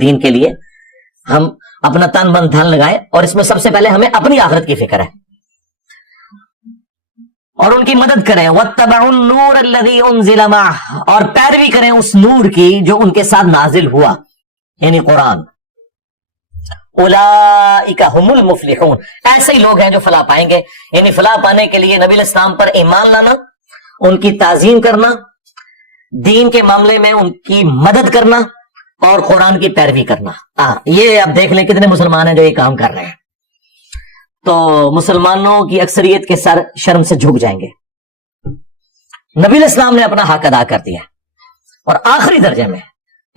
دین کے لیے ہم اپنا تن من دھن لگائیں، اور اس میں سب سے پہلے ہمیں اپنی آخرت کی فکر ہے اور ان کی مدد کریں. وَاتَّبَعُوا النُّورَ الَّذِي أُنزِلَ مَعَهُ، اور پیروی کریں اس نور کی جو ان کے ساتھ نازل ہوا، یعنی قرآن. اولئک هم المفلحون، ایسے ہی لوگ ہیں جو فلاح پائیں گے. یعنی فلاح پانے کے لیے نبی علیہ السلام پر ایمان لانا، ان کی تعظیم کرنا، دین کے معاملے میں ان کی مدد کرنا اور قرآن کی پیروی کرنا. یہ اب دیکھ لیں کتنے مسلمان ہیں جو یہ کام کر رہے ہیں. تو مسلمانوں کی اکثریت کے سر شرم سے جھک جائیں گے. نبی علیہ السلام نے اپنا حق ادا کر دیا، اور آخری درجے میں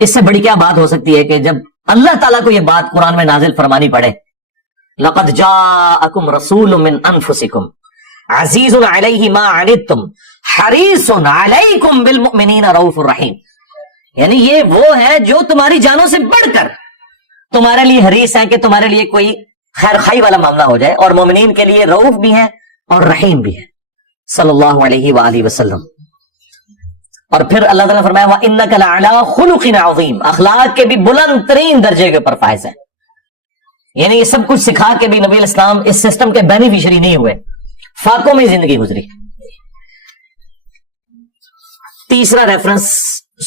اس سے بڑی کیا بات ہو سکتی ہے کہ جب اللہ تعالیٰ کو یہ بات قرآن میں نازل فرمانی پڑے، لَقَدْ جَاءَكُمْ رَسُولٌ مِّنْ أَنفُسِكُمْ عَزِيزٌ عَلَيْهِ مَا عَنِتُّمْ حَرِيصٌ عَلَيْكُمْ بِالْمُؤْمِنِينَ رَءُوفٌ رَحِيمٌ. یعنی یہ وہ ہے جو تمہاری جانوں سے بڑھ کر تمہارے لیے حریص ہے کہ تمہارے لیے کوئی خیر خائی والا معاملہ ہو جائے، اور مومنین کے لیے رؤوف بھی ہے اور رحیم بھی ہے صلی اللہ علیہ وآلہ وسلم. اور پھر اللہ تعالیٰ نے فرمایا وَإِنَّكَ لَعَلَىٰ خُلُقٍ عَظِيمٍ، اخلاق کے بھی بلند ترین درجے کے اوپر فائز ہے. یعنی یہ سب کچھ سکھا کے بھی نبی علیہ السلام اس سسٹم کے بینیفیشری نہیں ہوئے، فاقوں میں زندگی گزری. تیسرا ریفرنس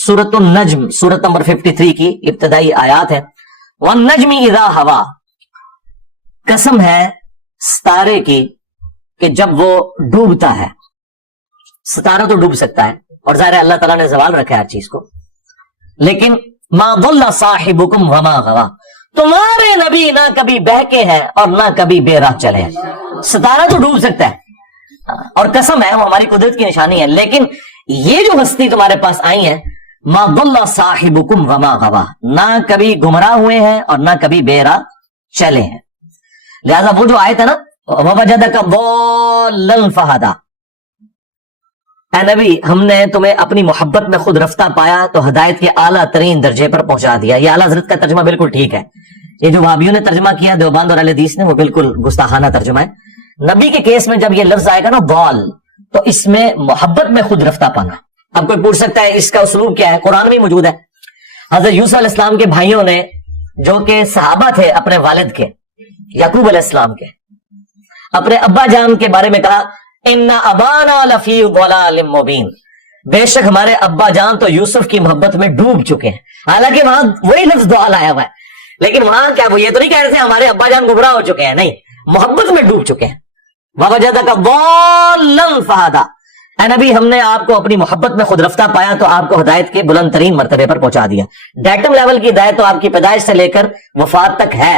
سورۃ النجم، سورۃ نمبر 53 کی ابتدائی آیات ہے. وَالنَّجْمِ إِذَا هَوَىٰ، قسم ہے ستارے کی کہ جب وہ ڈوبتا ہے. ستارہ تو ڈوب سکتا ہے، اور ظاہر ہے اللہ تعالیٰ نے زوال رکھا ہے ہر چیز کو، لیکن مَا ضَلَّ صَاحِبُكُمْ وَمَا غَوَىٰ، تمہارے نبی نہ کبھی بہکے ہیں اور نہ کبھی بے راہ چلے ہیں. ستارہ تو ڈوب سکتا ہے، اور قسم ہے وہ ہماری قدرت کی نشانی ہے، لیکن یہ جو ہستی تمہارے پاس آئی ہے مَا ضَلَّ صَاحِبُكُمْ وَمَا غَوَىٰ، نہ کبھی گمراہ ہوئے ہیں اور نہ کبھی بے راہ چلے ہیں. لہذا وہ جو آیت ہے نا وَوَجَدَكَ ضَالًّا فَهَدَىٰ، اے نبی ہم نے تمہیں اپنی محبت میں خود رفتہ پایا تو ہدایت کے اعلیٰ ترین درجے پر پہنچا دیا. یہ اعلیٰ حضرت کا ترجمہ بالکل ٹھیک ہے. یہ جو وہابیوں نے ترجمہ کیا دیوبند اور اہل حدیث نے، وہ بالکل گستاخانہ ترجمہ ہے. نبی کے کیس میں جب یہ لفظ آئے گا نا ضال، تو اس میں محبت میں خود رفتہ پانا. اب کوئی پوچھ سکتا ہے اس کا اسلوب کیا ہے؟ قرآن میں موجود ہے. حضرت یوسف علیہ السلام کے بھائیوں نے، جو کہ صحابہ تھے اپنے والد کے یعقوب علیہ السلام کے، اپنے ابا جان کے بارے میں کہا ان ابانا لفی ضلال مبین، بے شک ہمارے ابا جان تو یوسف کی محبت میں ڈوب چکے ہیں. حالانکہ وہاں وہی لفظ ضلال آیا ہوا ہے، لیکن وہاں کیا وہ یہ تو نہیں کہہ رہے تھے ہمارے ابا جان گمراہ ہو چکے ہیں، نہیں، محبت میں ڈوب چکے ہیں. وَوَجَدَكَ ضَالًّا فَهَدَىٰ، اے نبی ہم نے آپ کو اپنی محبت میں خود رفتہ پایا تو آپ کو ہدایت کے بلند ترین مرتبے پر پہنچا دیا. ڈیٹم لیول کی ہدایت تو آپ کی پیدائش سے لے کر وفات تک ہے.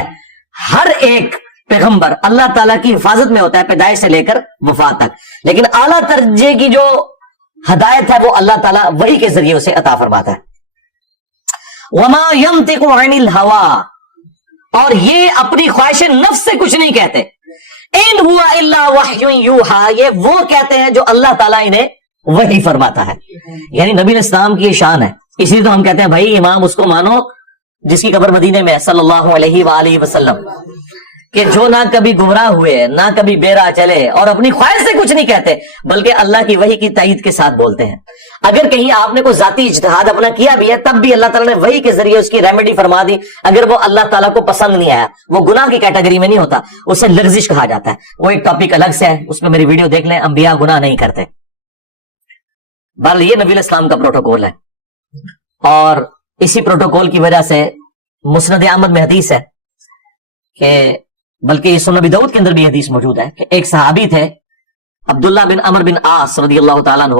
ہر ایک پیغمبر اللہ تعالیٰ کی حفاظت میں ہوتا ہے پیدائش سے لے کر وفات تک، لیکن اعلیٰ درجے کی جو ہدایت ہے وہ اللہ تعالیٰ وحی کے ذریعے اسے عطا فرماتا ہے. وَمَا يَنطِقُ عَنِ الْهَوَىٰ، اور یہ اپنی خواہش نفس سے کچھ نہیں کہتے. إِنْ هُوَ إِلَّا وَحْيٌ يُوحَىٰ، یہ وہ کہتے ہیں جو اللہ تعالیٰ انہیں وحی فرماتا ہے. یعنی نبی علیہ السلام کی یہ شان ہے، اس لیے تو ہم کہتے ہیں بھائی امام اس کو مانو جس کی قبر مدینے میں صلی اللہ علیہ وآلہ وسلم، کہ جو نہ کبھی گمراہ ہوئے نہ کبھی بے راہ چلے اور اپنی خواہش سے کچھ نہیں کہتے بلکہ اللہ کی وحی کی تائید کے ساتھ بولتے ہیں. اگر کہیں آپ نے کوئی ذاتی اجتہاد اپنا کیا بھی ہے تب بھی اللہ تعالیٰ نے وحی کے ذریعے اس کی ریمیڈی فرما دی. اگر وہ اللہ تعالیٰ کو پسند نہیں آیا، وہ گناہ کی کیٹیگری میں نہیں ہوتا، اسے لغزش کہا جاتا ہے. وہ ایک ٹاپک الگ سے ہے، اس میں میری ویڈیو دیکھ لیں، انبیاء گناہ نہیں کرتے. بہرحال یہ نبی علیہ السلام کا پروٹوکول ہے، اور اسی پروٹوکول کی وجہ سے مسند احمد میں حدیث ہے کہ بلکہ یہ سنن ابی داؤد کے اندر بھی حدیث موجود ہے کہ ایک صحابی تھے عبداللہ بن عمر بن عاص رضی اللہ تعالیٰ عنہ.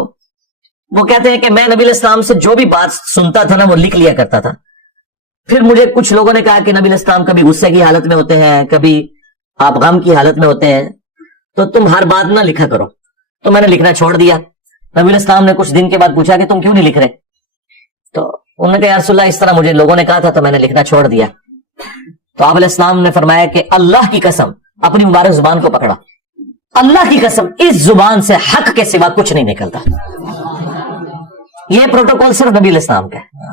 وہ کہتے ہیں کہ میں نبی علیہ السلام سے جو بھی بات سنتا تھا نا وہ لکھ لیا کرتا تھا. پھر مجھے کچھ لوگوں نے کہا کہ نبی علیہ السلام کبھی غصے کی حالت میں ہوتے ہیں، کبھی آپ غم کی حالت میں ہوتے ہیں، تو تم ہر بات نہ لکھا کرو. تو میں نے لکھنا چھوڑ دیا. نبی علیہ السلام نے کچھ دن کے بعد پوچھا کہ تم کیوں نہیں لکھ رہے؟ تو انہوں نے کہا یا رسول اللہ اس طرح مجھے لوگوں نے کہا تھا تو میں نے لکھنا چھوڑ دیا. تو آپ علیہ السلام نے فرمایا کہ اللہ کی قسم، اپنی مبارک زبان کو پکڑا، اللہ کی قسم اس زبان سے حق کے سوا کچھ نہیں نکلتا. یہ پروٹوکول صرف نبی علیہ السلام کا ہے،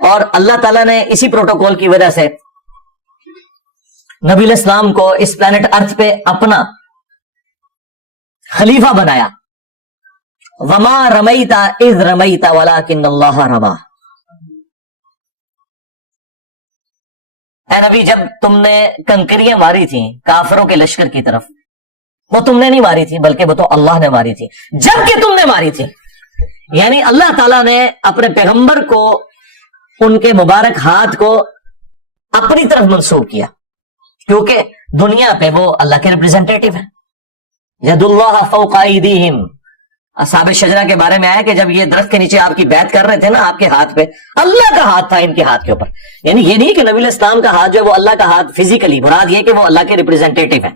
اور اللہ تعالیٰ نے اسی پروٹوکول کی وجہ سے نبی علیہ السلام کو اس پلانٹ ارتھ پہ اپنا خلیفہ بنایا. وما رمیتا اذ رمیتا ولکن اللہ رما. اے نبی جب تم نے کنکریاں ماری تھیں کافروں کے لشکر کی طرف، وہ تم نے نہیں ماری تھی بلکہ وہ تو اللہ نے ماری تھی، جب کہ تم نے ماری تھی. یعنی اللہ تعالیٰ نے اپنے پیغمبر کو، ان کے مبارک ہاتھ کو اپنی طرف منسوب کیا، کیونکہ دنیا پہ وہ اللہ کے ریپرزینٹیٹو ہیں. ید اللہ فوق ایدیہم، اصحاب شجرہ کے بارے میں آیا کہ جب یہ درخت کے نیچے آپ کی بیعت کر رہے تھے نا، آپ کے ہاتھ پہ اللہ کا ہاتھ تھا ان کے ہاتھ کے اوپر. یعنی یہ نہیں کہ نبی علیہ السلام کا ہاتھ جو ہے وہ اللہ کا ہاتھ فزیکلی، مراد یہ کہ وہ اللہ کے ریپرزینٹیٹو ہیں.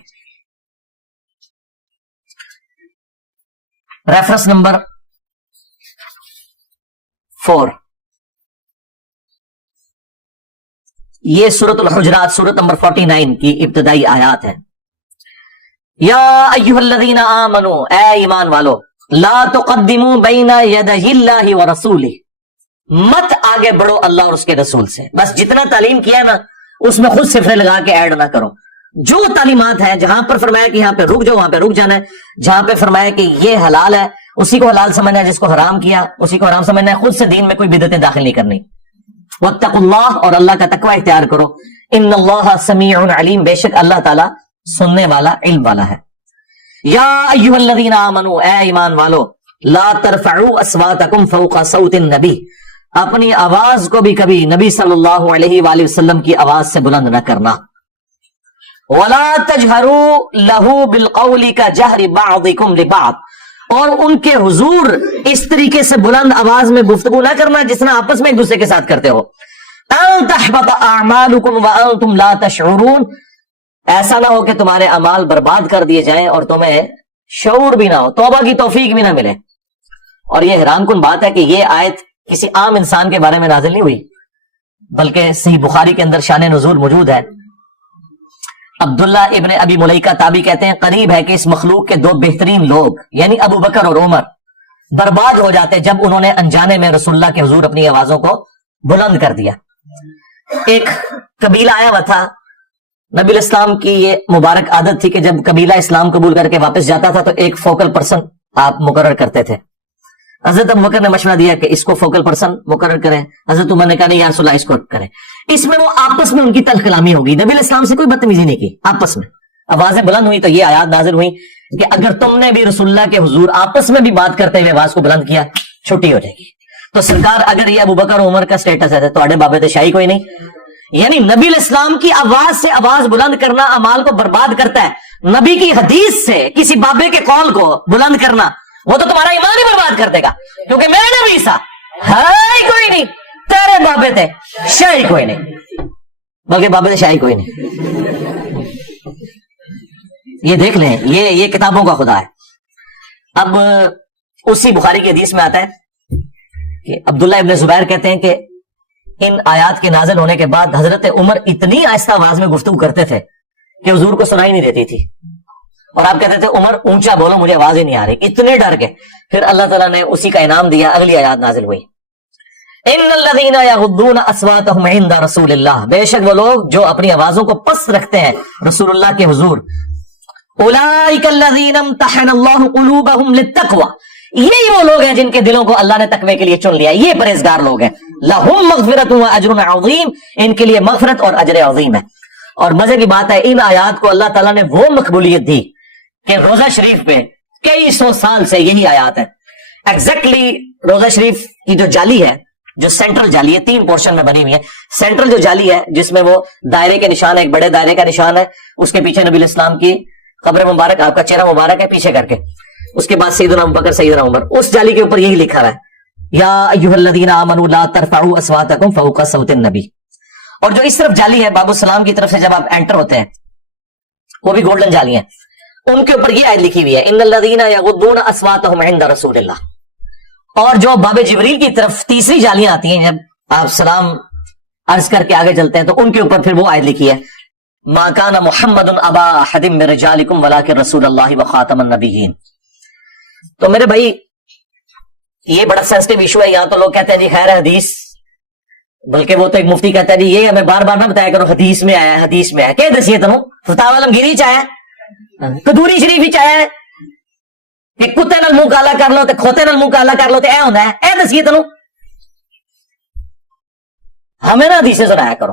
ریفرنس نمبر 4، یہ سورۃ الحجرات سورۃ نمبر 49 کی ابتدائی آیات ہے. یا ایھا الذین آمنوا، اے ایمان والو، لا تقدموا بین یدی اللہ ورسولہ، مت آگے بڑھو اللہ اور اس کے رسول سے. بس جتنا تعلیم کیا نا اس میں خود صفرے لگا کے ایڈ نہ کرو. جو تعلیمات ہیں، جہاں پر فرمایا کہ یہاں پہ رک جاؤ وہاں پہ رک جانا ہے، جہاں پہ فرمایا کہ یہ حلال ہے اسی کو حلال سمجھنا ہے، جس کو حرام کیا اسی کو حرام سمجھنا ہے. خود سے دین میں کوئی بدعتیں داخل نہیں کرنی. واتقوا اللہ، اور اللہ کا تقوی اختیار کرو. ان اللہ سمیع علیم، بے شک اللہ تعالیٰ سننے والا، علم والا ہے. یا ایھا الذین آمنوا، اے ایمان والو، لا ترفعوا اصواتکم فوق صوت النبی، اپنی آواز کو بھی کبھی نبی صلی اللہ علیہ وآلہ وسلم کی آواز سے بلند نہ کرنا. ولا تجہروا لہ بالقول کجہر بعضکم لبعض، اور ان کے حضور اس طریقے سے بلند آواز میں گفتگو نہ کرنا جس طرح آپس میں ایک دوسرے کے ساتھ کرتے ہو. ان تحبط اعمالکم وانتم لا تشعرون، ایسا نہ ہو کہ تمہارے اعمال برباد کر دیے جائیں اور تمہیں شعور بھی نہ ہو، توبہ کی توفیق بھی نہ ملے. اور یہ حیران کن بات ہے کہ یہ آیت کسی عام انسان کے بارے میں نازل نہیں ہوئی، بلکہ صحیح بخاری کے اندر شان نزول موجود ہے. عبداللہ ابن ابی ملیکہ تابعی کہتے ہیں قریب ہے کہ اس مخلوق کے دو بہترین لوگ یعنی ابو بکر اور عمر برباد ہو جاتے جب انہوں نے انجانے میں رسول اللہ کے حضور اپنی آوازوں کو بلند کر دیا. ایک قبیلہ آیا ہوا تھا، نبی علیہ السلام کی یہ مبارک عادت تھی کہ جب قبیلہ اسلام قبول کر کے واپس جاتا تھا تو ایک فوکل پرسن آپ مقرر کرتے تھے. حضرت ابو بکر نے مشورہ دیا کہ اس کو فوکل پرسن مقرر کریں. حضرت عمر نے کہا نہیں یا رسول اللہ اس کو کریں. اس میں وہ آپس میں ان کی تلخ کلامی ہوگی، نبی علیہ السلام سے کوئی بدتمیزی نہیں کی، آپس میں آوازیں بلند ہوئی تو یہ آیات نازل ہوئی کہ اگر تم نے بھی رسول اللہ کے حضور آپس میں بھی بات کرتے ہوئے آواز کو بلند کیا چھٹی ہو جائے گی. تو سرکار اگر یہ ابو بکر عمر کا سٹیٹس ہے تو بابے تو شاہی کوئی نہیں. یعنی نبی علیہ السلام کی آواز سے آواز بلند کرنا اعمال کو برباد کرتا ہے. نبی کی حدیث سے کسی بابے کے قول کو بلند کرنا وہ تو تمہارا ایمان ہی برباد کر دے گا، کیونکہ میں نبی سا ہے کوئی نہیں، تیرے بابے تھے شاہی کوئی نہیں، بلکہ بابے تھے شاہی کوئی نہیں. یہ دیکھ لیں، یہ کتابوں کا خدا ہے. اب اسی بخاری کی حدیث میں آتا ہے کہ عبداللہ ابن زبیر کہتے ہیں کہ ان آیات کے نازل ہونے کے بعد حضرت عمر اتنی آہستہ آواز میں گفتگو کرتے تھے کہ حضور کو سنائی نہیں دیتی تھی، اور آپ کہتے تھے عمر اونچا بولو مجھے آواز ہی نہیں آ رہی، اتنے ڈر کے. پھر اللہ تعالیٰ نے اسی کا انعام دیا، اگلی آیات نازل ہوئی ان الذین یغضون اصواتهم عند رسول اللہ، بے شک وہ لوگ جو اپنی آوازوں کو پست رکھتے ہیں رسول اللہ کے حضور. اولئک الذین امتحن اللہ قلوبهم للتقوی، یہی وہ لوگ ہیں جن کے دلوں کو اللہ نے تقوی کے لیے چن لیا، یہ پرہیزگار لوگ ہیں. لہم مغفرۃ واجر عظیم، ان کے لیے مغفرت اور اجر عظیم ہے. اور مزے کی بات ہے ان آیات کو اللہ تعالیٰ نے وہ مقبولیت دی کہ روزہ شریف پہ کئی سو سال سے یہی آیات ہیں. ایگزیکٹلی روزہ شریف کی جو جالی ہے، جو سینٹرل جالی ہے، 3 پورشن میں بنی ہوئی ہے. سینٹرل جو جالی ہے جس میں وہ دائرے کے نشان ہے، ایک بڑے دائرے کا نشان ہے، اس کے پیچھے نبی علیہ السلام کی قبر مبارک، آپ کا چہرہ مبارک ہے پیچھے کر کے، اس کے بعد سیدنا ابوبکر سیدنا عمر. اس جالی کے اوپر یہی لکھا ہے یا ایھا الذین آمنوا لا ترفعوا اصواتکم فوق صوت النبی. اور جو اس طرف جالی ہے باب السلام کی طرف سے جب آپ انٹر ہوتے ہیں، وہ بھی گولڈن جالی ہیں، ان کے اوپر یہ آیت لکھی ہوئی ہے ان الذین یغضون اصواتهم عند رسول اللہ. اور جو باب جبریل کی طرف تیسری جالیاں آتی ہیں جب آپ سلام عرض کر کے آگے چلتے ہیں تو ان کے اوپر پھر وہ آیت لکھی ہے ما کان محمد ابا احد من رجالکم ولکن رسول اللہ وخاتم النبیین. تو میرے بھائی یہ بڑا سینسٹیو ایشو ہے. یہاں تو لوگ کہتے ہیں جی خیر حدیث، بلکہ وہ تو ایک مفتی کہتا ہے جی یہ ہمیں بار بار نہ بتایا کرو حدیث میں آیا حدیث میں آیا. کہہ دسیے تم فتاوی عالمگیری چاہے قدوری شریف ہی چاہے کہ کتے نال منہ کالا کر لو تے کھوتے نال منہ کالا کر لو تے اے ہوندا ہے. اے دسیے تم ہمیں نہ حدیثیں سنایا کرو.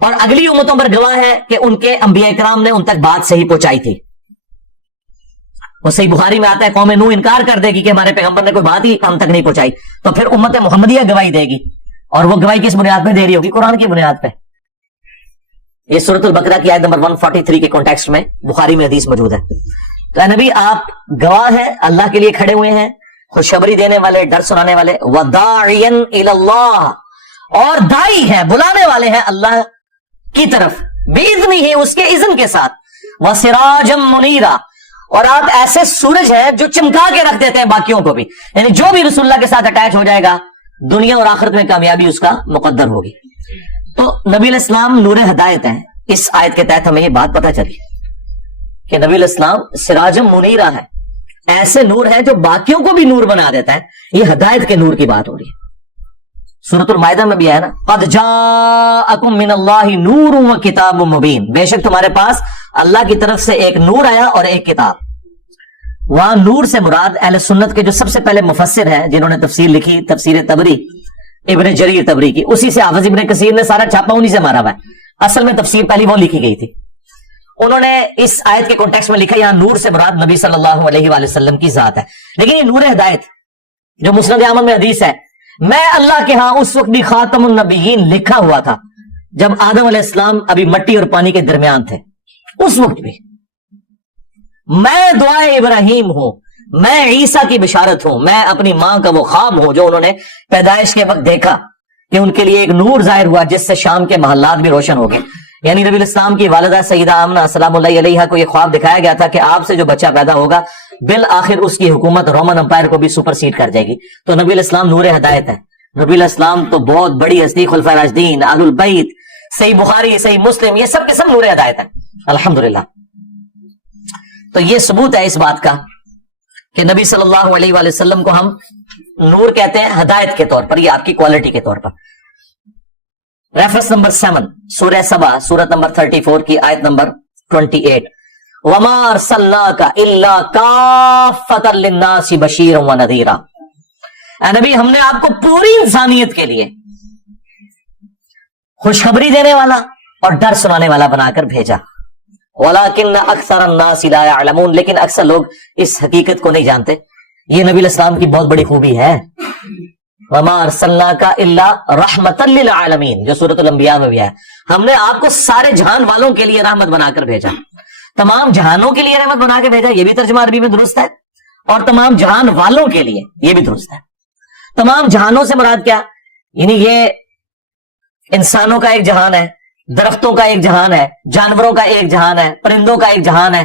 اور اگلی امتوں پر گواہ ہے کہ ان کے انبیاء کرام نے ان تک بات صحیح پہنچائی تھی. وہ صحیح بخاری میں آتا ہے قوم نوح انکار کر دے گی کہ ہمارے پیغمبر نے کوئی بات ہی ہم تک نہیں پہنچائی, تو پھر امت محمدیہ گواہی دے گی, اور وہ گواہی کس بنیاد پہ دے رہی ہوگی؟ قرآن کی بنیاد پہ. یہ سورۃ البقرہ کی آیت نمبر 143 کے کانٹیکسٹ میں بخاری میں حدیث موجود ہے. تو اے نبی آپ گواہ ہیں, اللہ کے لیے کھڑے ہوئے ہیں, خوشخبری دینے والے, ڈر سنانے والے, وَدَاعِيًا إِلَى اللَّهِ, اور دائی ہیں, بلانے والے ہیں اللہ کی طرف, بِإِذْنِهِ, اس کے اذن کے ساتھ, وَسِرَاجًا مُنِيرًا, اور آپ ایسے سورج ہیں جو چمکا کے رکھ دیتے ہیں باقیوں کو بھی. یعنی جو بھی رسول اللہ کے ساتھ اٹیچ ہو جائے گا دنیا اور آخرت میں کامیابی اس کا مقدر ہوگی. تو نبی علیہ السلام نور ہدایت ہیں. اس آیت کے تحت ہمیں یہ بات پتہ چلی کہ نبی علیہ السلام سراجم منیرہ ہے, ایسے نور ہے جو باقیوں کو بھی نور بنا دیتا ہے. یہ ہدایت کے نور کی بات ہو رہی ہے. سورۃ المائدہ میں بھی ہے نا, قد جاءکم من اللہ نور و کتاب مبین, بے شک تمہارے پاس اللہ کی طرف سے ایک نور آیا اور ایک کتاب. وہاں نور سے مراد اہل سنت کے جو سب سے پہلے مفسر ہیں جنہوں نے تفسیر لکھی, تفسیر طبری, ابن جریر طبری کی, اسی سے حافظ ابن کثیر نے سارا چھاپا انہی سے مارا ہوا ہے. اصل میں تفسیر پہلی وہ لکھی گئی تھی. انہوں نے اس آیت کے کانٹیکسٹ میں لکھا یہاں نور سے مراد نبی صلی اللہ علیہ وآلہ وسلم کی ذات ہے. لیکن یہ نور ہدایت جو مسند احمد میں حدیث ہے, میں اللہ کے ہاں اس وقت بھی خاتم النبیین لکھا ہوا تھا جب آدم علیہ السلام ابھی مٹی اور پانی کے درمیان تھے. اس وقت بھی میں دعائے ابراہیم ہوں, میں عیسیٰ کی بشارت ہوں, میں اپنی ماں کا وہ خواب ہوں جو انہوں نے پیدائش کے وقت دیکھا کہ ان کے لیے ایک نور ظاہر ہوا جس سے شام کے محلات بھی روشن ہو گئے. یعنی نبی الاسلام کی والدہ سیدہ آمنہ سلام اللہ علیہا کو یہ خواب دکھایا گیا تھا کہ آپ سے جو بچہ پیدا ہوگا بالآخر اس کی حکومت رومن امپائر کو بھی سپر سیڈ کر جائے گی. تو نبی الاسلام نور ہدایت ہے. نبی الاسلام تو بہت بڑی ہستی, خلفائے راشدین, اہل البیت, صحیح بخاری, صحیح مسلم, یہ سب کے سب نور ہدایت ہے الحمدللہ. تو یہ ثبوت ہے اس بات کا کہ نبی صلی اللہ علیہ وآلہ وسلم کو ہم نور کہتے ہیں ہدایت کے طور پر, یہ آپ کی کوالٹی کے طور پر. ریفرنس نمبر 7 سورہ سبا, سورت نمبر 34 کی آیت نمبر 28, وَمَا أَرْسَلْنَاكَ إِلَّا كَافَّةً لِلنَّاسِ بَشِيرًا وَنَذِيرًا, اے نبی ہم نے آپ کو پوری انسانیت کے لیے خوشخبری دینے والا اور ڈر سنانے والا بنا کر بھیجا. وَلَكِنَّ أَكْثَرَ النَّاسِ لَا يَعْلَمُونَ, لیکن اکثر لوگ اس حقیقت کو نہیں جانتے. یہ نبی الاسلام کی بہت بڑی خوبی ہے. وَمَا أَرْسَلْنَاكَ إِلَّا رَحْمَةً لِلْعَالَمِينَ, جو سورۃ الانبیاء میں بھی ہے, ہم نے آپ کو سارے جہان والوں کے لیے رحمت بنا کر بھیجا. تمام جہانوں کے لیے رحمت بنا کے بھیجا, یہ بھی ترجمہ عربی میں درست ہے, اور تمام جہان والوں کے لیے یہ بھی درست ہے. تمام جہانوں سے مراد کیا؟ یعنی یہ انسانوں کا ایک جہان ہے, درختوں کا ایک جہان ہے, جانوروں کا ایک جہان ہے, پرندوں کا ایک جہان ہے,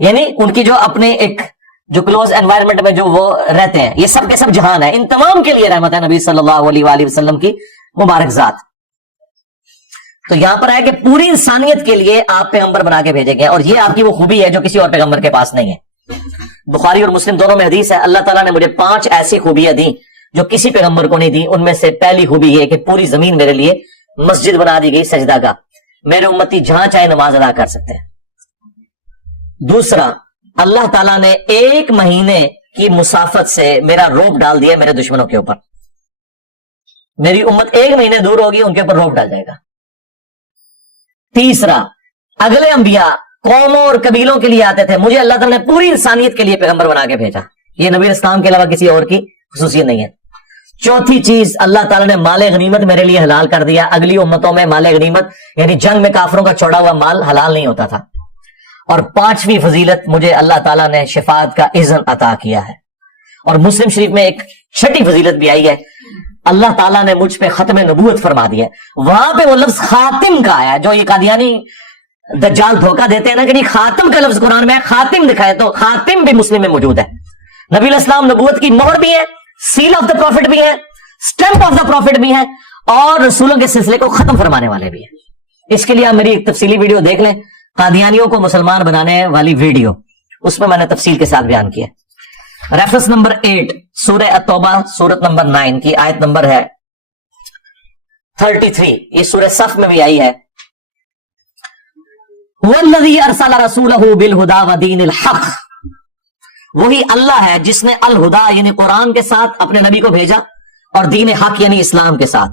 یعنی ان کی جو اپنے ایک جو کلوز انوائرمنٹ میں جو وہ رہتے ہیں, یہ سب کے سب جہان ہے. ان تمام کے لیے رحمت ہے نبی صلی اللہ علیہ وآلہ وسلم کی مبارک ذات. تو یہاں پر ہے کہ پوری انسانیت کے لیے آپ پیغمبر بنا کے بھیجے گئے, اور یہ آپ کی وہ خوبی ہے جو کسی اور پیغمبر کے پاس نہیں ہے. بخاری اور مسلم دونوں میں حدیث ہے, اللہ تعالیٰ نے مجھے 5 ایسی خوبیاں دی جو کسی پیغمبر کو نہیں دی. ان میں سے پہلی خوبی یہ کہ پوری زمین میرے لیے مسجد بنا دی گئی سجدہ گاہ, میرے امتی جہاں چاہے نماز ادا کر سکتے ہیں. دوسرا, اللہ تعالیٰ نے 1 مہینے کی مسافت سے میرا روب ڈال دیا میرے دشمنوں کے اوپر. میری امت 1 مہینے دور ہوگی, ان کے اوپر روب ڈال جائے گا. تیسرا, اگلے انبیاء قوموں اور قبیلوں کے لیے آتے تھے, مجھے اللہ تعالیٰ نے پوری انسانیت کے لیے پیغمبر بنا کے بھیجا. یہ نبی اسلام کے علاوہ کسی اور کی خصوصیت نہیں ہے. چوتھی چیز, اللہ تعالیٰ نے مال غنیمت میرے لیے حلال کر دیا. اگلی امتوں میں مال غنیمت یعنی جنگ میں کافروں کا چھوڑا ہوا مال حلال نہیں ہوتا تھا. اور 5ویں فضیلت, مجھے اللہ تعالیٰ نے شفاعت کا اذن عطا کیا ہے. اور مسلم شریف میں ایک 6ٹھی فضیلت بھی آئی ہے, اللہ تعالیٰ نے مجھ پہ ختم نبوت فرما دیا ہے. وہاں پہ وہ لفظ خاتم کا آیا, جو یہ قادیانی دجال دھوکہ دیتے ہیں نا کہ نہیں خاتم کا لفظ قرآن میں ہے, خاتم دکھائے, تو خاتم بھی مسلم میں موجود ہے. نبی علیہ السلام نبوت کی مہر بھی ہے, سیل آف دا پروفٹ بھی ہے, اسٹمپ آف دا پروفٹ بھی ہے, اور رسولوں کے سلسلے کو ختم فرمانے والے بھی ہیں. اس کے لیے آپ میری ایک تفصیلی ویڈیو دیکھ لیں, قادیانیوں کو مسلمان بنانے والی ویڈیو, اس میں نے تفصیل کے ساتھ بیان کیا. ریفرنس نمبر 8 سورہ التوبہ سورت نمبر 9 کی آیت نمبر ہے 33, یہ سورہ صف میں بھی آئی ہے. وَالَّذِي أَرْسَلَ رَسُولَهُ بِالْهُدَى وَدِينِ الْحَقِّ, وہی اللہ ہے جس نے الہدا یعنی قرآن کے ساتھ اپنے نبی کو بھیجا, اور دین حق یعنی اسلام کے ساتھ.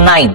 9,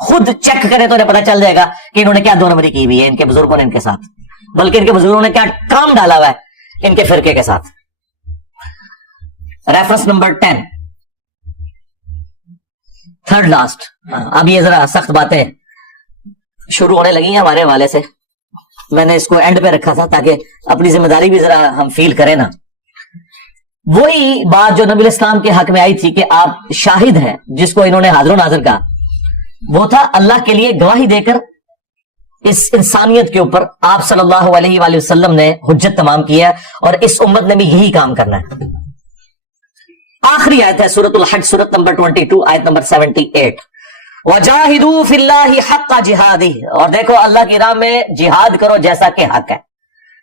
خود چیک کرے تو انہیں پتا چل جائے گا کہ انہوں نے کیا دو نمبری کی ہوئی ہے ان کے بزرگوں نے ان کے ساتھ، بلکہ ان کے بزرگوں نے کیا کام ڈالا ہوا ہے ان کے فرقے کے ساتھ. Reference number 10، third last. اب یہ ذرا سخت باتیں شروع ہونے لگی ہیں ہمارے حوالے سے، میں نے اس کو اینڈ پہ رکھا تھا تاکہ اپنی ذمہ داری بھی ذرا ہم فیل کریں نا. وہی بات جو نبی الاسلام کے حق میں آئی تھی کہ آپ شاہد ہیں، جس کو انہوں نے حاضر و ناظر کہا، وہ تھا اللہ کے لیے گواہی دے کر اس انسانیت کے اوپر آپ صلی اللہ علیہ وآلہ وسلم نے حجت تمام کیا اور اس امت نے بھی یہی کام کرنا ہے. آخری آیت ہے سورۃ الحج، سورۃ نمبر 22، آیت نمبر 78. وَجَاهِدُوا فِي اللَّهِ حَقَّ جِهَادِهِ، اور دیکھو اللہ کی راہ میں جہاد کرو جیسا کہ حق ہے.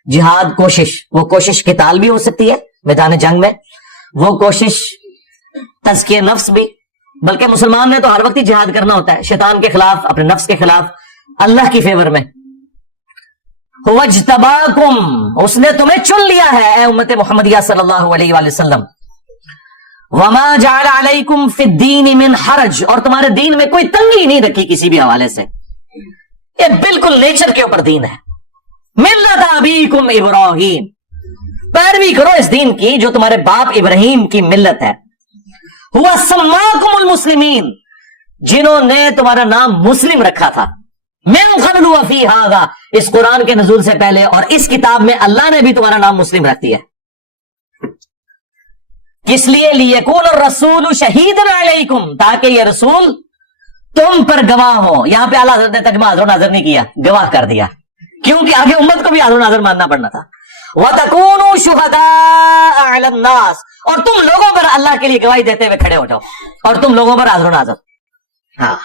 جہاد کوشش، وہ کوشش قتال بھی ہو سکتی ہے میدان جنگ میں، وہ کوشش تزکیہ نفس بھی، بلکہ مسلمان نے تو ہر وقت ہی جہاد کرنا ہوتا ہے، شیطان کے خلاف، اپنے نفس کے خلاف، اللہ کی فیور میں. وَاجْتَبَاكُمْ، اس نے تمہیں چن لیا ہے اے امت محمدیہ صلی اللہ علیہ وآلہ وسلم. وَمَا جَعَلَ عَلَيْكُمْ فِي الدِّينِ مِنْ حَرَجٍ، اور تمہارے دین میں کوئی تنگی نہیں رکھی کسی بھی حوالے سے، یہ بالکل نیچر کے اوپر دین ہے. مِلَّةَ أَبِيكُمْ إِبْرَاهِيمَ، پیروی کرو اس دین کی جو تمہارے باپ ابراہیم کی ملت ہے. هُوَ سَمَّاكُمُ الْمُسْلِمِينَ، جنہوں نے تمہارا نام مسلم رکھا تھا. مِن قَبْلُ وَفِي هَذَا، اس قرآن کے نزول سے پہلے اور اس کتاب میں اللہ نے بھی تمہارا نام مسلم رکھ دیا. کس لیے؟ لِيَكُونَ الرَّسُولُ شَهِيدًا عَلَيْكُمْ، تاکہ یہ رسول تم پر گواہ ہو. یہاں پہ اعلیٰ حضرت نے ترجمہ حاضر و ناظر نہیں کیا، گواہ کر دیا، کیونکہ آگے امت کو بھی حاضر و ناظر ماننا پڑنا تھا. وَتَكُونُوا شُهَدَاءَ عَلَى النَّاسِ، اور تم لوگوں پر اللہ کے لیے گواہی دیتے ہوئے کھڑے ہو جاؤ اور تم لوگوں پر حاضر و ناظر. ہاں،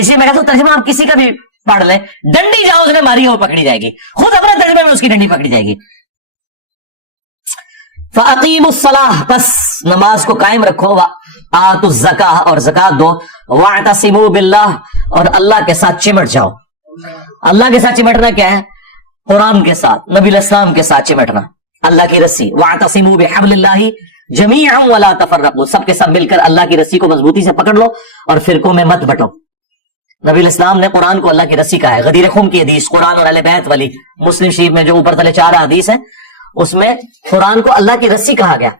اسی میں کہتا ہوں ترجمہ آپ کسی کا بھی پڑھ لیں، ڈنڈی جہاں اس نے ماری ہے وہ پکڑی جائے گی، خود اپنے ترجمے میں اس کی ڈنڈی پکڑی جائے گی. فَأَقِيمُوا الصَّلَاةَ، بس نماز کو قائم رکھو. وَآتُوا الزَّكَاةَ، اور زکات دو. وَاعْتَصِمُوا بِاللَّهِ، اور اللہ کے ساتھ چمٹ جاؤ. اللہ کے ساتھ چمٹنا کیا ہے؟ قرآن کے ساتھ، نبی الاسلام کے ساتھ چمٹنا، اللہ کی رسی. وَاعْتَصِمُوا بِحَبْلِ اللَّهِ جَمِيعًا وَلَا تَفَرَّقُوا، سب کے سب مل کر اللہ کی رسی کو مضبوطی سے پکڑ لو اور فرقوں میں مت بٹو. نبی الاسلام نے قرآن کو اللہ کی رسی کہا ہے. غدیر خم کی حدیث، قرآن اور اہل بیت والی، مسلم شریف میں جو اوپر تلے 4 حدیث ہیں، اس میں قرآن کو اللہ کی رسی کہا گیا.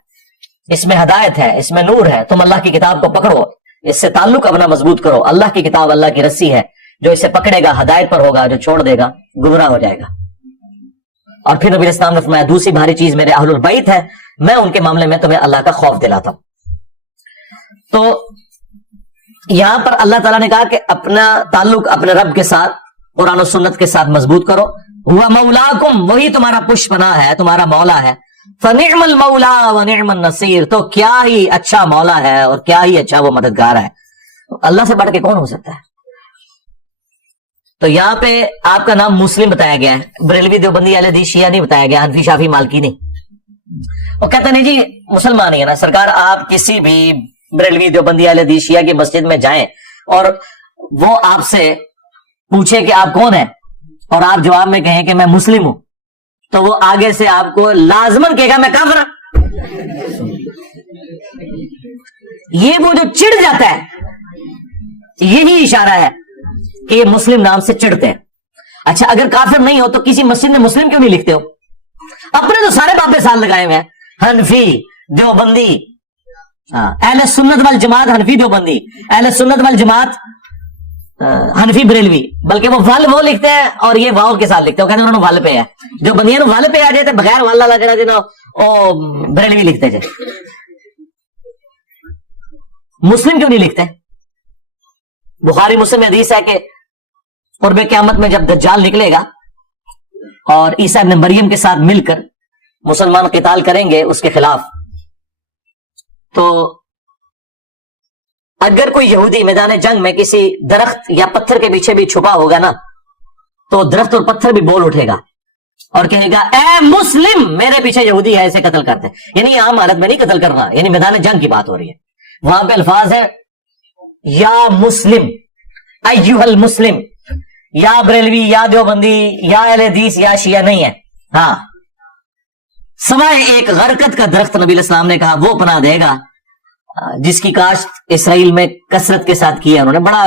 اس میں ہدایت ہے، اس میں نور ہے. تم اللہ کی کتاب کو پکڑو، اس سے تعلق اپنا مضبوط کرو. اللہ کی کتاب اللہ کی رسی ہے، جو اسے پکڑے گا ہدایت پر ہوگا، جو چھوڑ دے گا گمراہ ہو جائے گا. اور پھر نبی الاسلام نے فرمایا دوسری بھاری چیز میرے اہل البیت ہے، میں ان کے معاملے میں تمہیں اللہ کا خوف دلاتا ہوں. تو یہاں پر اللہ تعالیٰ نے کہا کہ اپنا تعلق اپنے رب کے ساتھ، قرآن و سنت کے ساتھ مضبوط کرو. ہوا مولاکم، وہی تمہارا پش پناہ ہے، تمہارا مولا ہے. فنعم المولا ونعم النصیر، تو کیا ہی اچھا مولا ہے اور کیا ہی اچھا وہ مددگار ہے. اللہ سے بڑھ کے کون ہو سکتا ہے؟ تو یہاں پہ آپ کا نام مسلم بتایا گیا ہے، بریلوی دیوبندی اہل حدیث شیعہ نہیں بتایا گیا، حنفی شافعی مالکی نہیں. وہ کہتے نہیں جی مسلمان ہی ہے نا سرکار. آپ کسی بھی بریلوی دیوبندی اہل حدیث شیعہ کی مسجد میں جائیں اور وہ آپ سے پوچھے کہ آپ کون ہیں اور آپ جواب میں کہیں کہ میں مسلم ہوں، تو وہ آگے سے آپ کو لازمن کہے گا میں کافر ہوں. یہ وہ جو چڑ جاتا ہے، یہی اشارہ ہے کہ یہ مسلم نام سے چڑھتے ہیں. اچھا اگر کافر نہیں ہو تو کسی مسجد میں مسلم کیوں نہیں لکھتے ہو؟ اپنے تو سارے بابے سال لگائے ہوئے ہیں، حنفی دیوبندی، اہل سنت والجماعت حنفی دیوبندی، اہل سنت والجماعت حنفی بریلوی، بلکہ وہ ول وہ لکھتے ہیں اور یہ واؤ کے ساتھ لکھتے ہیں، کہتے ہیں انہوں نے ول پہ ہے. جو بندیاں ول پہ آ جاتے بغیر والا لگنا دینا او بریلوی لکھتے تھے. مسلم کیوں نہیں لکھتے؟ بخاری مسلم میں حدیث ہے کہ قرب قیامت میں جب دجال نکلے گا اور عیسیٰ ابن مریم کے ساتھ مل کر مسلمان قتال کریں گے اس کے خلاف، تو اگر کوئی یہودی میدان جنگ میں کسی درخت یا پتھر کے پیچھے بھی چھپا ہوگا نا، تو درخت اور پتھر بھی بول اٹھے گا اور کہے گا اے مسلم میرے پیچھے یہودی ہے، اسے قتل کرتے. یعنی عام حالت میں نہیں قتل کرنا، یعنی میدان جنگ کی بات ہو رہی ہے. وہاں پہ الفاظ ہے یا مسلم، ایھا المسلم، یا بریلوی یا دیوبندی یا اہل حدیث یا شیعہ نہیں ہے. ہاں سوائے ایک غرقت کا درخت نبی الاسلام نے کہا وہ پناہ دے گا جس کی کاشت اسرائیل میں کثرت کے ساتھ کی ہے. انہوں نے بڑا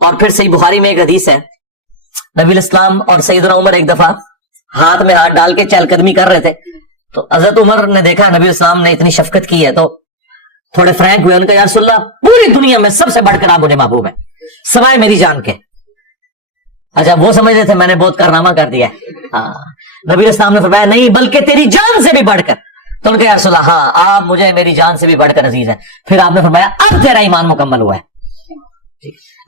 اور پھر صحیح بخاری میں ایک حدیث ہے, نبی الاسلام اور سیدنا عمر ایک دفعہ ہاتھ میں ہاتھ ڈال کے چہل قدمی کر رہے تھے, تو حضرت عمر نے دیکھا نبی الاسلام نے اتنی شفقت کی ہے, تو تھوڑے فرینک ہوئے, ان کا یا رسول اللہ پوری دنیا میں سب سے بڑھ کر آپ مجھے محبوب ہیں سوائے میری جان کے. اچھا وہ سمجھ رہے تھے میں نے بہت کارنامہ کر دیا ہے. ہاں, نبی الاسلام نے فرمایا نہیں بلکہ تیری جان سے بھی بڑھ کر. تو ان کا یا رسول اللہ ہاں آپ مجھے میری جان سے بھی بڑھ کر عزیز ہیں. پھر آپ نے فرمایا اب تیرا ایمان مکمل ہوا ہے.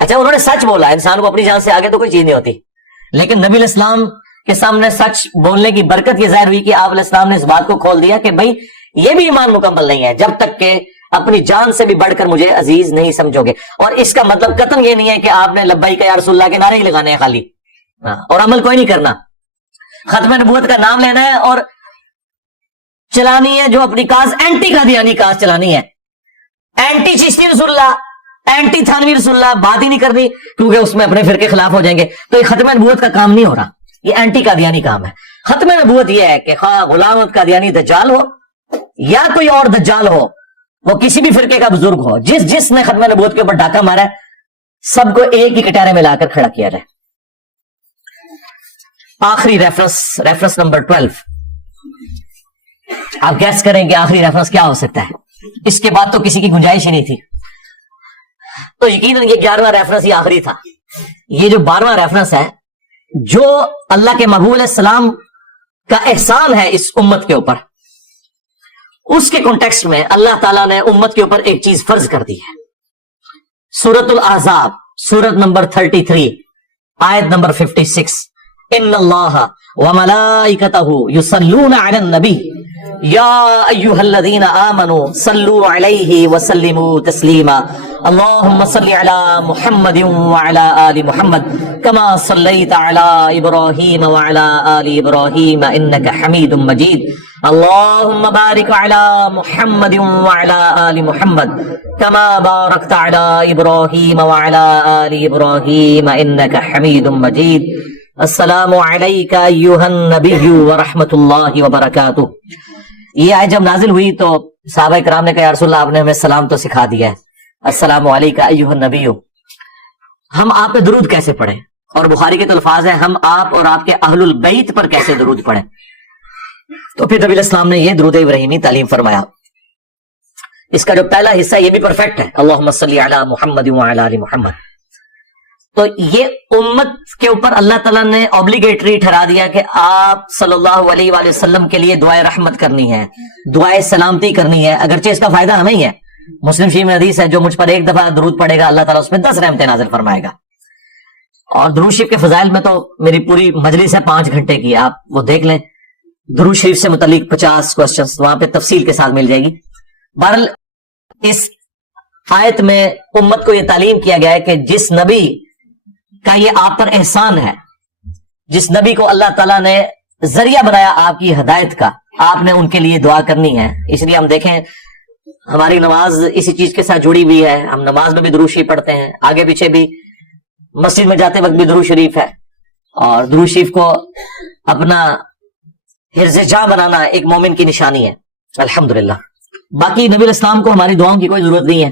اچھا انہوں نے سچ بولا, انسان کو اپنی جان سے آگے تو کوئی چیز نہیں ہوتی, لیکن نبی الاسلام کے سامنے سچ بولنے کی برکت یہ ظاہر ہوئی کہ آپ علیہ السلام نے اس بات کو کھول دیا کہ بھائی یہ بھی ایمان مکمل نہیں ہے جب تک کہ اپنی جان سے بھی بڑھ کر مجھے عزیز نہیں سمجھو گے. اور اس کا مطلب قطعاً یہ نہیں ہے کہ آپ نے لبیک یا رسول اللہ کے نعرے ہی لگانے ہیں خالی, اور عمل کوئی نہیں کرنا. ختم نبوت کا نام لینا ہے اور چلانی ہے جو اپنی کاز اینٹی قادیانی کاز چلانی ہے, اینٹی چشتی رسول اللہ, اینٹی تھانوی رسول اللہ, بات ہی نہیں کرنی کیونکہ اس میں اپنے فرقے خلاف ہو جائیں گے. تو یہ ختم نبوت کا کام نہیں ہو رہا, یہ اینٹی قادیانی کام ہے. ختم نبوت یہ ہے کہ خواہ غلام احمد قادیانی دجال ہو یا کوئی اور دجال ہو, وہ کسی بھی فرقے کا بزرگ ہو, جس نے ختم نبوت کے اوپر ڈاکہ مارا ہے سب کو ایک ہی کٹارے میں لا کر کھڑا کیا جائے. آخری ریفرنس نمبر 12, آپ گیس کریں کہ آخری ریفرنس کیا ہو سکتا ہے. اس کے بعد تو کسی کی گنجائش ہی نہیں تھی, تو یقیناً یہ 11واں ریفرنس ہی آخری تھا. یہ جو 12واں ریفرنس ہے جو اللہ کے محبوب علیہ السلام کا احسان ہے اس امت کے اوپر, اس کے کانٹیکسٹ میں اللہ تعالیٰ نے امت کے اوپر ایک چیز فرض کر دی ہے. سورۃ الاحزاب سورت نمبر 33 آیت نمبر 56, ان اللہ وملائکتہ یصلون علی النبی یا ایھا الذین آمنوا صلوا علیہ وسلموا تسلیما اللہم صل علی محمد وعلی آل محمد کما صلیت علی ابراہیم وعلی آل ابراہیم انک حمید مجید اللہم بارک علی محمد وعلی آل محمد کما بارکت علی ابراہیم وعلی آل ابراہیم انک حمید مجید السلام علیکہ ایھا النبی ورحمۃ اللہ وبرکاتہ. یہ آیت جب نازل ہوئی تو صحابہ کرام نے کہا یا رسول اللہ آپ نے ہمیں سلام تو سکھا دیا ہے, السلام علیکہ ایھا النبی, ہم آپ پہ درود کیسے پڑھیں؟ اور بخاری کے تو الفاظ ہیں ہم آپ اور آپ کے اہل البیت پر کیسے درود پڑھیں؟ تو پھر نبی الاسلام نے یہ درود ابراہیمی تعلیم فرمایا. اس کا جو پہلا حصہ یہ بھی پرفیکٹ ہے, اللہم صلی علی محمد وعلی آل محمد. تو یہ امت کے اوپر اللہ تعالیٰ نے اوبلیگیٹری ٹھہرا دیا کہ آپ صلی اللہ علیہ وآلہ وسلم کے لیے دعائے رحمت کرنی ہے, دعائے سلامتی کرنی ہے, اگرچہ اس کا فائدہ ہمیں ہی ہے. مسلم شریف میں حدیث ہے جو مجھ پر ایک دفعہ درود پڑے گا اللہ تعالیٰ اس میں 10 رحمتیں نازل فرمائے گا. اور درود شریف کے فضائل میں تو میری پوری مجلس ہے 5 گھنٹے کی, آپ وہ دیکھ لیں, درود شریف سے متعلق 50 کوسچنز وہاں پہ تفصیل کے ساتھ مل جائے گی. بہرحال اس آیت میں امت کو یہ تعلیم کیا گیا ہے کہ جس نبی کا یہ آپ پر احسان ہے, جس نبی کو اللہ تعالیٰ نے ذریعہ بنایا آپ کی ہدایت کا, آپ نے ان کے لیے دعا کرنی ہے. اس لیے ہم دیکھیں ہماری نماز اسی چیز کے ساتھ جڑی ہوئی ہے, ہم نماز میں بھی درود شریف پڑھتے ہیں, آگے پیچھے بھی, مسجد میں جاتے وقت بھی درود شریف ہے, اور درود شریف کو اپنا حرز جاں بنانا ایک مومن کی نشانی ہے الحمدللہ. باقی نبی الاسلام کو ہماری دعاؤں کی کوئی ضرورت نہیں ہے.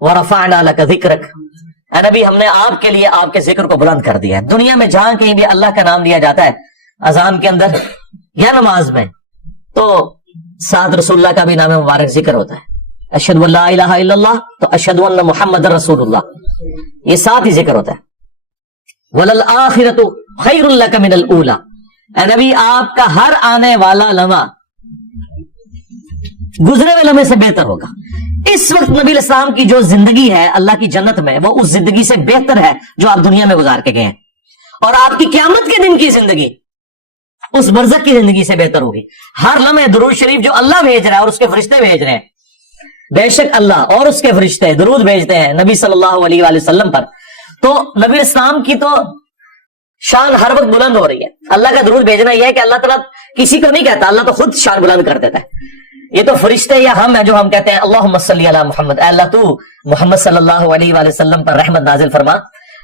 وَرَفَعْنَا لَكَ ذِكْرَكَ, اے نبی ہم نے آپ کے لیے آپ کے ذکر کو بلند کر دیا ہے. دنیا میں جہاں کہیں بھی اللہ کا نام لیا جاتا ہے اذان کے اندر یا نماز میں, تو ساتھ رسول اللہ کا بھی نام مبارک ذکر ہوتا ہے. اشہد ان لا الہ الا اللہ تو اشہد ان محمد رسول اللہ, یہ ساتھ ہی ذکر ہوتا ہے. وَلَلْآخِرَةُ خَيْرٌ لَكَ مِنَ الْأُولَى, اے نبی آپ کا ہر آنے والا لمحہ گزرے ہوئے لمحے سے بہتر ہوگا. اس وقت نبی الاسلام کی جو زندگی ہے اللہ کی جنت میں, وہ اس زندگی سے بہتر ہے جو آپ دنیا میں گزار کے گئے ہیں. اور آپ کی قیامت کے دن کی زندگی اس برزخ کی زندگی سے بہتر ہوگی. ہر لمحے درود شریف جو اللہ بھیج رہا ہے اور اس کے فرشتے بھیج رہے ہیں, بے شک اللہ اور اس کے فرشتے درود بھیجتے ہیں نبی صلی اللہ علیہ وآلہ وسلم پر, تو نبی اسلام کی تو شان ہر وقت بلند ہو رہی ہے. اللہ کا درود بھیجنا یہ ہے کہ اللہ تعالیٰ کسی کو نہیں کہتا, اللہ تو خود شان بلند کر دیتا ہے. یہ تو فرشتے یا ہم ہیں جو ہم کہتے ہیں اللہم صلی علی محمد, اے اللہ تو محمد صلی اللہ علیہ وآلہ وسلم پر رحمت نازل فرما.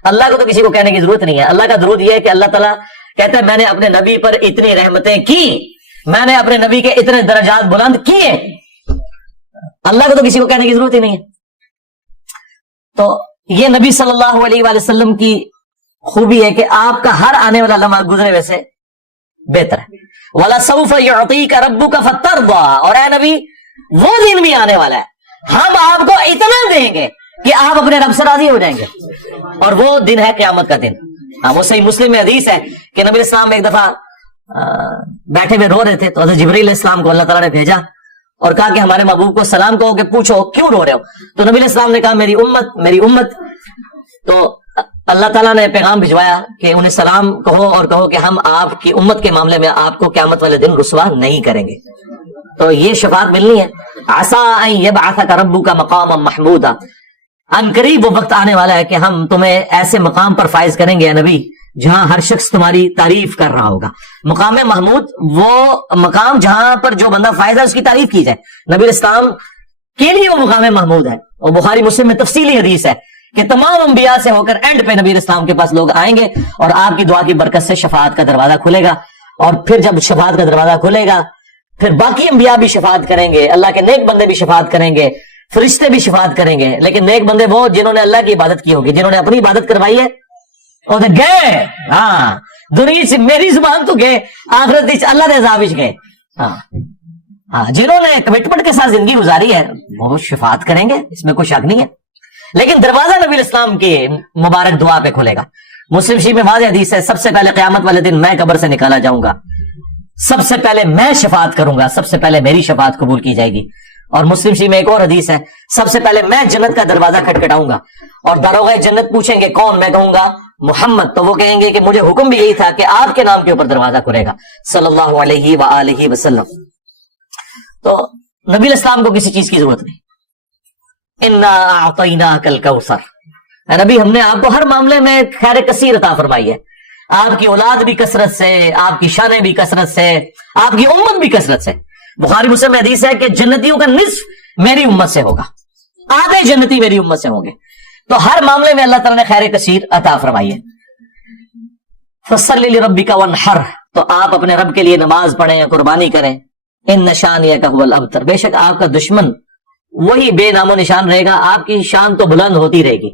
اللہ کو تو کسی کو کہنے کی ضرورت نہیں ہے. اللہ کا درود یہ ہے کہ اللہ تعالیٰ کہتا ہے میں نے اپنے نبی پر اتنی رحمتیں کی, میں نے اپنے نبی کے اتنے درجات بلند کیے. اللہ کو تو کسی کو کہنے کی ضرورت ہی نہیں ہے. تو یہ نبی صلی اللہ علیہ وآلہ وسلم کی خوبی ہے کہ آپ کا ہر آنے والا لمحہ گزرے ویسے بہتر ہے. وَلَسَوْفَ يُعْطِيكَ رَبُّكَ فَتَرْضَىٰ, اور اے نبی وہ دن بھی آنے والا ہے ہم آپ کو اتنا دیں گے کہ آپ اپنے رب سے راضی ہو جائیں گے, اور وہ دن ہے قیامت کا دن. وہ صحیح مسلم میں حدیث ہے کہ نبی السلام ایک دفعہ بیٹھے ہوئے رو رہے تھے, تو حضرت جبرائیل علیہ السلام کو اللہ تعالیٰ نے بھیجا اور کہا کہ ہمارے محبوب کو سلام کہو کہ پوچھو کیوں رو رہے ہو. تو نبی علیہ السلام نے کہا میری امت میری امت. تو اللہ تعالیٰ نے پیغام بھجوایا کہ انہیں سلام کہو اور کہو کہ ہم آپ کی امت کے معاملے میں آپ کو قیامت والے دن رسوا نہیں کریں گے. تو یہ شفاعت ملنی ہے. عسیٰ ان یبعثک ربک مقاما محمودا, ان قریب وہ وقت آنے والا ہے کہ ہم تمہیں ایسے مقام پر فائز کریں گے نبی جہاں ہر شخص تمہاری تعریف کر رہا ہوگا. مقام محمود وہ مقام جہاں پر جو بندہ فائز ہے اس کی تعریف کی جائے. نبی اسلام کے لیے وہ مقام محمود ہے. اور بخاری مسلم میں تفصیلی حدیث ہے کہ تمام انبیاء سے ہو کر اینڈ پہ نبی اسلام کے پاس لوگ آئیں گے اور آپ کی دعا کی برکت سے شفاعت کا دروازہ کھلے گا. اور پھر جب شفاعت کا دروازہ کھلے گا پھر باقی انبیاء بھی شفاعت کریں گے, اللہ کے نیک بندے بھی شفاعت کریں گے, فرشتے بھی شفاعت کریں گے. لیکن نیک بندے وہ جنہوں نے اللہ کی عبادت کی ہوگی, جنہوں نے اپنی عبادت کروائی ہے اور گئے. ہاں دنیا سے میری زبان تو گئے, آخرت اللہ نے عذاب گئے. ہاں جنہوں نے کمٹمنٹ کے ساتھ زندگی گزاری ہے وہ شفاعت کریں گے, اس میں کوئی شک نہیں ہے. لیکن دروازہ نبی الاسلام کی مبارک دعا پہ کھلے گا. مسلم شریف میں واضح حدیث ہے سب سے پہلے قیامت والے دن میں قبر سے نکالا جاؤں گا, سب سے پہلے میں شفاعت کروں گا, سب سے پہلے میری شفاعت قبول کی جائے گی. اور مسلم شریف میں ایک اور حدیث ہے سب سے پہلے میں جنت کا دروازہ کھٹکھٹاؤں گا اور داروغہ جنت پوچھیں گے کون, میں کہوں گا محمد. تو وہ کہیں گے کہ مجھے حکم بھی یہی تھا کہ آپ کے نام کے اوپر دروازہ کھلے گا صلی اللہ علیہ وآلہ وسلم. تو نبی الاسلام کو کسی چیز کی ضرورت نہیں. انا اعطیناک الکوثر, نبی ہم نے آپ کو ہر معاملے میں خیر کثیر عطا فرمائی ہے. آپ کی اولاد بھی کثرت سے, آپ کی شانیں بھی کثرت سے, آپ کی امت بھی کثرت سے. بخاری مسلم میں حدیث ہے کہ جنتیوں کا نصف میری امت سے ہوگا, آدھے جنتی میری امت سے ہوں گے. تو ہر معاملے میں اللہ تعالیٰ نے خیر کثیر عطا فرمائی ہے. فصلی لربک وانحر, تو آپ اپنے رب کے لیے نماز پڑھیں, قربانی کریں. ان شانئک ھو الابتر, بے شک آپ کا دشمن وہی بے نام و نشان رہے گا, آپ کی شان تو بلند ہوتی رہے گی.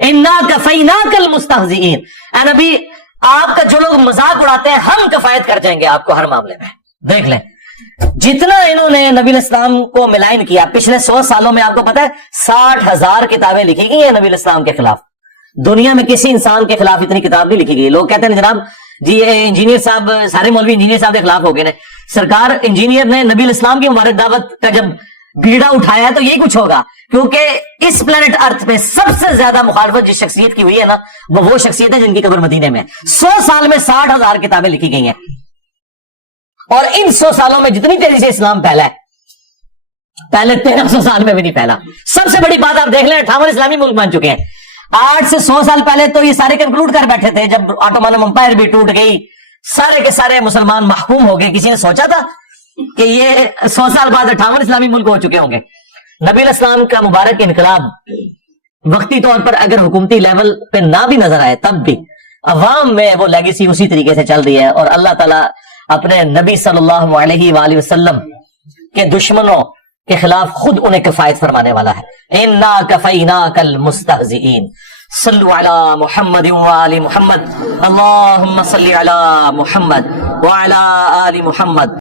انا کفیناک المستہزئین, اے نبی آپ کا جو لوگ مذاق اڑاتے ہیں ہم کفایت کر جائیں گے آپ کو ہر معاملے میں. دیکھ لیں جتنا انہوں نے نبی الاسلام کو ملائن کیا, پچھلے 100 سالوں میں آپ کو پتا ہے 60,000 کتابیں لکھی گئی ہیں نبی الاسلام کے خلاف. دنیا میں کسی انسان کے خلاف اتنی کتاب نہیں لکھی گئی. لوگ کہتے ہیں جناب جی یہ انجینئر صاحب, سارے مولوی انجینئر صاحب کے خلاف ہو گئے. سرکار انجینئر نے نبی الاسلام کی مبارک دعوت کا جب بیڑا اٹھایا ہے تو یہی کچھ ہوگا, کیونکہ اس پلانٹ ارتھ پہ سب سے زیادہ مخالفت جس شخصیت کی ہوئی ہے نا وہ شخصیت ہے جن کی قبر مدینے میں. 100 سال میں 60,000 کتابیں لکھی گئی ہیں, اور ان 100 سالوں میں جتنی تیزی سے اسلام پھیلا ہے پہلے 1300 سال میں بھی نہیں پھیلا. سب سے بڑی بات آپ دیکھ لیں 58 اسلامی ملک بن چکے ہیں. 8 سے 100 سال پہلے تو یہ سارے کنکلوڈ کر بیٹھے تھے جب آٹومان امپائر بھی ٹوٹ گئی, سارے کے سارے مسلمان محکوم ہو گئے. کسی نے سوچا تھا کہ یہ 100 سال بعد 58 اسلامی ملک ہو چکے ہوں گے. نبی الاسلام کا مبارک انقلاب وقتی طور پر اگر حکومتی لیول پہ نہ بھی نظر آئے تب بھی عوام میں وہ لیگیسی اسی طریقے سے چل رہی ہے, اور اللہ تعالیٰ اپنے نبی صلی اللہ علیہ وآلہ وسلم کے دشمنوں کے خلاف خود انہیں کفایت فرمانے والا ہے. انا کفیناک المستہزئین. صلوا علی محمد وآل محمد, اللہم صلی علی محمد وعلی آل محمد.